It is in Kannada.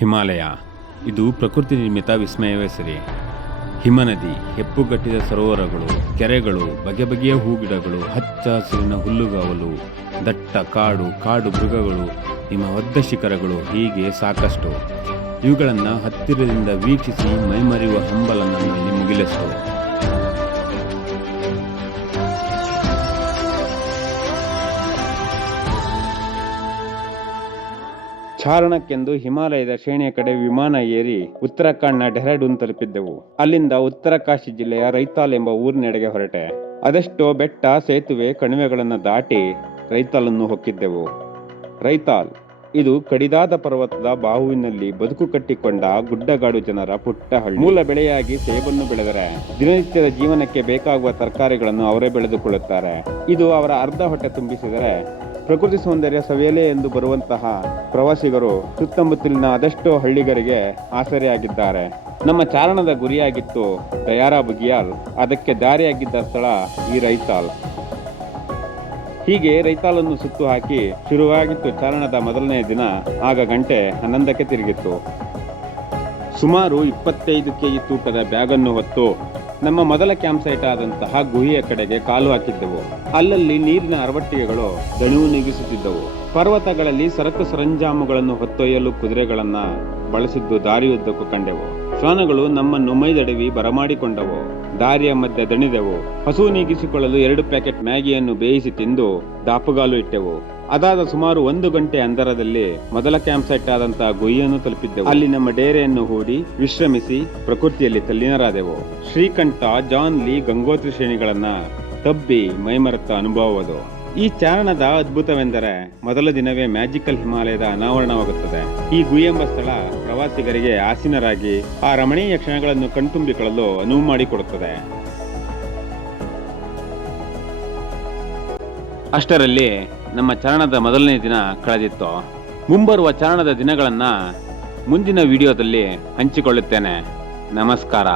ಹಿಮಾಲಯ ಇದು ಪ್ರಕೃತಿ ನಿರ್ಮಿತ ವಿಸ್ಮಯವೇ ಸರಿ. ಹಿಮನದಿ, ಹೆಪ್ಪುಗಟ್ಟಿದ ಸರೋವರಗಳು, ಕೆರೆಗಳು, ಬಗೆ ಬಗೆಯ ಹೂಗಿಡಗಳು, ಹಚ್ಚ ಹಸಿರಿನ ಹುಲ್ಲುಗಾವಲು, ದಟ್ಟ ಕಾಡು, ಕಾಡು ಮೃಗಗಳು, ಹಿಮವದ್ದ ಶಿಖರಗಳು, ಹೀಗೆ ಸಾಕಷ್ಟು. ಇವುಗಳನ್ನು ಹತ್ತಿರದಿಂದ ವೀಕ್ಷಿಸಿ ಮೈಮರೆಯುವ ಹಂಬಲ ನನ್ನಲ್ಲಿ ಮುಗಿಲಷ್ಟು. ಚಾರಣಕ್ಕೆಂದು ಹಿಮಾಲಯದ ಶ್ರೇಣಿಯ ಕಡೆ ವಿಮಾನ ಏರಿ ಉತ್ತರಾಖಂಡ್ನ ಡೆಹ್ರಾಡೂನ್ ತಲುಪಿದ್ದೆವು. ಅಲ್ಲಿಂದ ಉತ್ತರಕಾಶಿ ಜಿಲ್ಲೆಯ ರೈತಾಲ್ ಎಂಬ ಊರಿನೆಡೆಗೆ ಹೊರಟೆ. ಅದೆಷ್ಟೋ ಬೆಟ್ಟ, ಸೇತುವೆ, ಕಣಿವೆಗಳನ್ನು ದಾಟಿ ರೈತಾಲನ್ನು ಹೊಕ್ಕಿದ್ದೆವು. ರೈತಾಲ್ ಇದು ಕಡಿದಾದ ಪರ್ವತದ ಬಾಹುವಿನಲ್ಲಿ ಬದುಕು ಕಟ್ಟಿಕೊಂಡ ಗುಡ್ಡಗಾಡು ಜನರ ಪುಟ್ಟ ಹಳ್ಳಿ. ಮೂಲ ಬೆಳೆಯಾಗಿ ಸೇಬನ್ನು ಬೆಳೆದರೆ ದಿನನಿತ್ಯದ ಜೀವನಕ್ಕೆ ಬೇಕಾಗುವ ತರಕಾರಿಗಳನ್ನು ಅವರೇ ಬೆಳೆದುಕೊಳ್ಳುತ್ತಾರೆ. ಇದು ಅವರ ಅರ್ಧ ಹೊಟ್ಟೆ ತುಂಬಿಸಿದರೆ ಪ್ರಕೃತಿ ಸೌಂದರ್ಯ ಸವಿಯಲೇ ಎಂದು ಬರುವಂತಹ ಪ್ರವಾಸಿಗರು ಸುತ್ತಮುತ್ತಲಿನ ಅದೆಷ್ಟೋ ಹಳ್ಳಿಗರಿಗೆ ಆಸರೆಯಾಗಿದ್ದಾರೆ. ನಮ್ಮ ಚಾರಣದ ಗುರಿಯಾಗಿತ್ತು ದಯಾರಾ ಬುಗಿಯಾಲ್, ಅದಕ್ಕೆ ದಾರಿಯಾಗಿದ್ದ ಸ್ಥಳ ಈ ರೈತಾಲ್. ಹೀಗೆ ರೈತಾಲನ್ನು ಸುತ್ತು ಹಾಕಿ ಶುರುವಾಗಿತ್ತು ಚಾರಣದ ಮೊದಲನೆಯ ದಿನ. ಆಗ ಗಂಟೆ 11ಕ್ಕೆ ತಿರುಗಿತ್ತು. ಸುಮಾರು 25 ಕೆಜಿ ತೂಕದ ಬ್ಯಾಗನ್ನು ಹೊತ್ತು ನಮ್ಮ ಮೊದಲ ಕ್ಯಾಂಪ್ ಸೈಟ್ ಆದಂತಹ ಗುಹೆಯ ಕಡೆಗೆ ಕಾಲು ಹಾಕಿದ್ದೆವು. ಅಲ್ಲಲ್ಲಿ ನೀರಿನ ಅರವಟ್ಟಿಗೆಗಳು ದಣಿವು ನೀಗಿಸುತ್ತಿದ್ದವು. ಪರ್ವತಗಳಲ್ಲಿ ಸರಕು ಸರಂಜಾಮುಗಳನ್ನು ಹೊತ್ತೊಯ್ಯಲು ಕುದುರೆಗಳನ್ನ ಬಳಸಿದ್ದು ದಾರಿಯುದ್ದಕ್ಕೂ ಕಂಡೆವು. ಶ್ವಾನಗಳು ನಮ್ಮನ್ನು ಮೈದಡವಿ ಬರಮಾಡಿಕೊಂಡವು. ದಾರಿಯ ಮಧ್ಯೆ ದಣಿದೆವು. ಹಸು ನೀಗಿಸಿಕೊಳ್ಳಲು 2 ಪ್ಯಾಕೆಟ್ ಮ್ಯಾಗಿಯನ್ನು ಬೇಯಿಸಿ ತಿಂದು ದಾಪುಗಾಲು ಇಟ್ಟೆವು. ಅದಾದ ಸುಮಾರು 1 ಗಂಟೆ ಅಂತರದಲ್ಲಿ ಮೊದಲ ಕ್ಯಾಂಪ್ ಸೈಟ್ ಆದಂತಹ ಗುಹೆಯನ್ನು ತಲುಪಿದ್ದೆವು. ಅಲ್ಲಿ ನಮ್ಮ ಡೇರೆಯನ್ನು ಹೂಡಿ ವಿಶ್ರಮಿಸಿ ಪ್ರಕೃತಿಯಲ್ಲಿ ತಲ್ಲೀನರಾದೆವು. ಶ್ರೀಕಂಠ, ಜಾನ್ ಲೀ, ಗಂಗೋತ್ರಿ ಶ್ರೇಣಿಗಳನ್ನ ತಬ್ಬಿ ಮೈಮರೆತ ಅನುಭವವದು. ಈ ಚಾರಣದ ಅದ್ಭುತವೆಂದರೆ ಮೊದಲ ದಿನವೇ ಮ್ಯಾಜಿಕಲ್ ಹಿಮಾಲಯದ ಅನಾವರಣವಾಗುತ್ತದೆ. ಈ ಗುಹೆ ಎಂಬ ಸ್ಥಳ ಪ್ರವಾಸಿಗರಿಗೆ ಆಸೀನರಾಗಿ ಆ ರಮಣೀಯ ಕ್ಷಣಗಳನ್ನು ಕಣ್ತುಂಬಿಕೊಳ್ಳಲು ಅನುವು ಮಾಡಿಕೊಡುತ್ತದೆ. ಅಷ್ಟರಲ್ಲಿ ನಮ್ಮ ಚಾರಣದ ಮೊದಲನೇ ದಿನ ಕಳೆದಿತ್ತು. ಮುಂಬರುವ ಚಾರಣದ ದಿನಗಳನ್ನು ಮುಂದಿನ ವಿಡಿಯೋದಲ್ಲಿ ಹಂಚಿಕೊಳ್ಳುತ್ತೇನೆ. ನಮಸ್ಕಾರ.